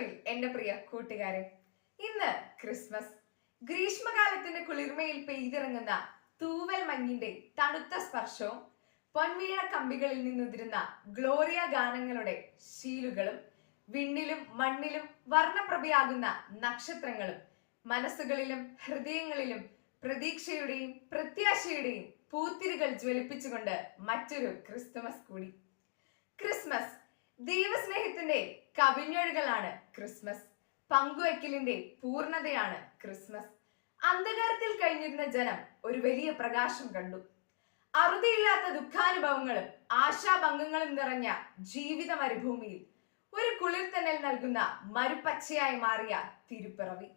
ഷോയിൽ എന്റെ പ്രിയ കൂട്ടുകാരെ. ഇന്ന് ക്രിസ്മസ്. ഗ്രീഷ്മകാലത്തിന്റെ കുളിർമയിൽ പെയ്തിറങ്ങുന്ന തൂവൽ മഞ്ഞിന്റെ തണുത്ത സ്പർശവും പൊൻവീണ കമ്പികളിൽ നിന്നുതിരുന്ന ഗ്ലോറിയ ഗാനങ്ങളുടെ ശീലുകളും വിണ്ണിലും മണ്ണിലും വർണപ്രഭയാകുന്ന നക്ഷത്രങ്ങളും മനസ്സുകളിലും ഹൃദയങ്ങളിലും പ്രതീക്ഷയുടെയും പ്രത്യാശയുടെയും പൂത്തിരികൾ ജ്വലിപ്പിച്ചുകൊണ്ട് മറ്റൊരു ക്രിസ്തുമസ് കൂടി. ക്രിസ്മസ് ദൈവസ്നേഹത്തിന്റെ കവിഞ്ഞൊഴുകളാണ് ക്രിസ്മസ്. പങ്കുവെക്കലിന്റെ പൂർണതയാണ് ക്രിസ്മസ്. അന്ധകാരത്തിൽ കഴിഞ്ഞിരുന്ന ജനം ഒരു വലിയ പ്രകാശം കണ്ടു. അറുതിയില്ലാത്ത ദുഃഖാനുഭവങ്ങളും ആശാഭംഗങ്ങളും നിറഞ്ഞ ജീവിത മരുഭൂമിയിൽ ഒരു കുളിർത്തന്നൽ നൽകുന്ന മരുപ്പച്ചയായി മാറിയ തിരുപ്പിറവി.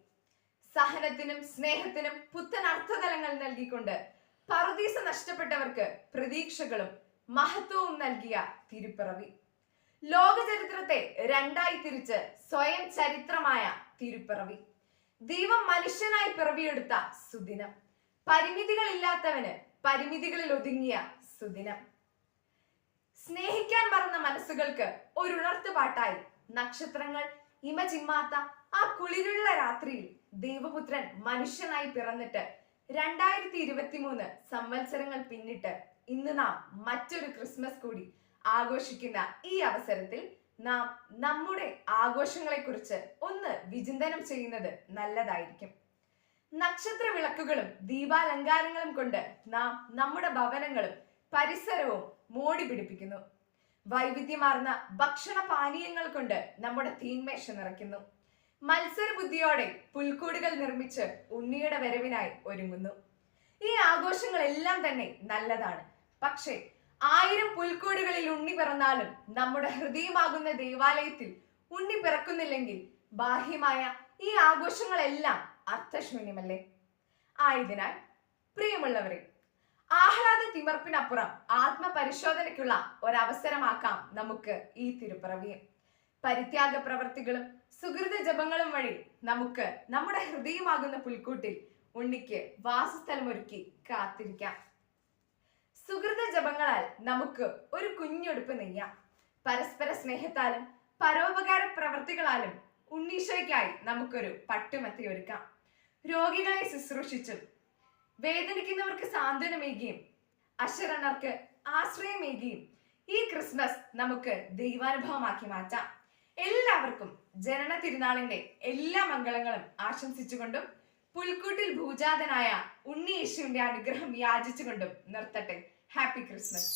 സഹനത്തിനും സ്നേഹത്തിനും പുത്തൻ അർത്ഥതലങ്ങൾ നൽകിക്കൊണ്ട് പറുദീസ നഷ്ടപ്പെട്ടവർക്ക് പ്രതീക്ഷകളും മഹത്വവും നൽകിയ തിരുപ്പിറവി. ലോക ചരിത്രത്തെ രണ്ടായി തിരിച്ച് സ്വയം ചരിത്രമായ തിരുപ്പിറവി. ദൈവം മനുഷ്യനായി പിറവിയെടുത്ത സുദിനം. പരിമിതികളില്ലാത്തവന് പരിമിതികളിൽ ഒതുങ്ങിയ സുദിനം. സ്നേഹിക്കാൻ മറന്ന മനസ്സുകൾക്ക് ഒരു ഉണർത്തുപാട്ടായി നക്ഷത്രങ്ങൾ ഇമ ചിമ്മാത്ത ആ കുളിരുള്ള രാത്രിയിൽ ദൈവപുത്രൻ മനുഷ്യനായി പിറന്നിട്ട് രണ്ടായിരത്തി ഇരുപത്തി മൂന്ന് സംവത്സരങ്ങൾ പിന്നിട്ട് ഇന്ന് നാം മറ്റൊരു ക്രിസ്മസ് കൂടി ആഘോഷിക്കുന്ന ഈ അവസരത്തിൽ നാം നമ്മുടെ ആഘോഷങ്ങളെ കുറിച്ച് ഒന്ന് വിചിന്തനം ചെയ്യുന്നത് നല്ലതായിരിക്കും. നക്ഷത്ര വിളക്കുകളും ദീപാലങ്കാരങ്ങളും കൊണ്ട് നാം നമ്മുടെ ഭവനങ്ങളും പരിസരവും മോടി പിടിപ്പിക്കുന്നു. വൈവിധ്യമാർന്ന ഭക്ഷണ പാനീയങ്ങൾ കൊണ്ട് നമ്മുടെ തീന്മേശ നിറയ്ക്കുന്നു. മത്സര ബുദ്ധിയോടെ പുൽക്കൂടുകൾ നിർമ്മിച്ച് ഉണ്ണിയുടെ വരവിനായി ഒരുങ്ങുന്നു. ഈ ആഘോഷങ്ങളെല്ലാം തന്നെ നല്ലതാണ്. പക്ഷേ ആയിരം പുൽക്കൂടുകളിൽ ഉണ്ണി പിറന്നാലും നമ്മുടെ ഹൃദയമാകുന്ന ദേവാലയത്തിൽ ഉണ്ണി പിറക്കുന്നില്ലെങ്കിൽ ബാഹ്യമായ ഈ ആഘോഷങ്ങളെല്ലാം അർത്ഥശൂന്യമല്ലേ? ആയതിനാൽ പ്രിയമുള്ളവരെ ആഹ്ലാദ തിമർപ്പിനപ്പുറം ആത്മപരിശോധനയ്ക്കുള്ള ഒരവസരമാക്കാം നമുക്ക് ഈ തിരുപ്പിറവിയെ പരിത്യാഗ പ്രവർത്തികളും സുഹൃത ജപങ്ങളും വഴി നമുക്ക് നമ്മുടെ ഹൃദയമാകുന്ന പുൽക്കൂട്ടിൽ ഉണ്ണിക്ക് വാസസ്ഥലമൊരുക്കി കാത്തിരിക്കാം. സുഹൃത ജപങ്ങളാൽ നമുക്ക് ഒരു കുഞ്ഞൊടുപ്പ് നെയ്യാം. പരസ്പര സ്നേഹത്താലും പരോപകാര പ്രവൃത്തികളാലും ഉണ്ണീശോയ്ക്കായി നമുക്കൊരു പട്ടുമത്തി ഒരുക്കാം. രോഗികളെ ശുശ്രൂഷിച്ചും വേദനിക്കുന്നവർക്ക് സാന്ത്വനമേകിയും അശരണർക്ക് ആശ്രയമേകിയും ഈ ക്രിസ്മസ് നമുക്ക് ദൈവാനുഭവമാക്കി മാറ്റാം. എല്ലാവർക്കും ജനന തിരുനാളിന്റെ എല്ലാ മംഗളങ്ങളും ആശംസിച്ചുകൊണ്ടും പുൽക്കൂട്ടിൽ ഭൂജാതനായ ഉണ്ണി യേശുവിന്റെ അനുഗ്രഹം യാചിച്ചുകൊണ്ടും നിർത്തട്ടെ. Happy Christmas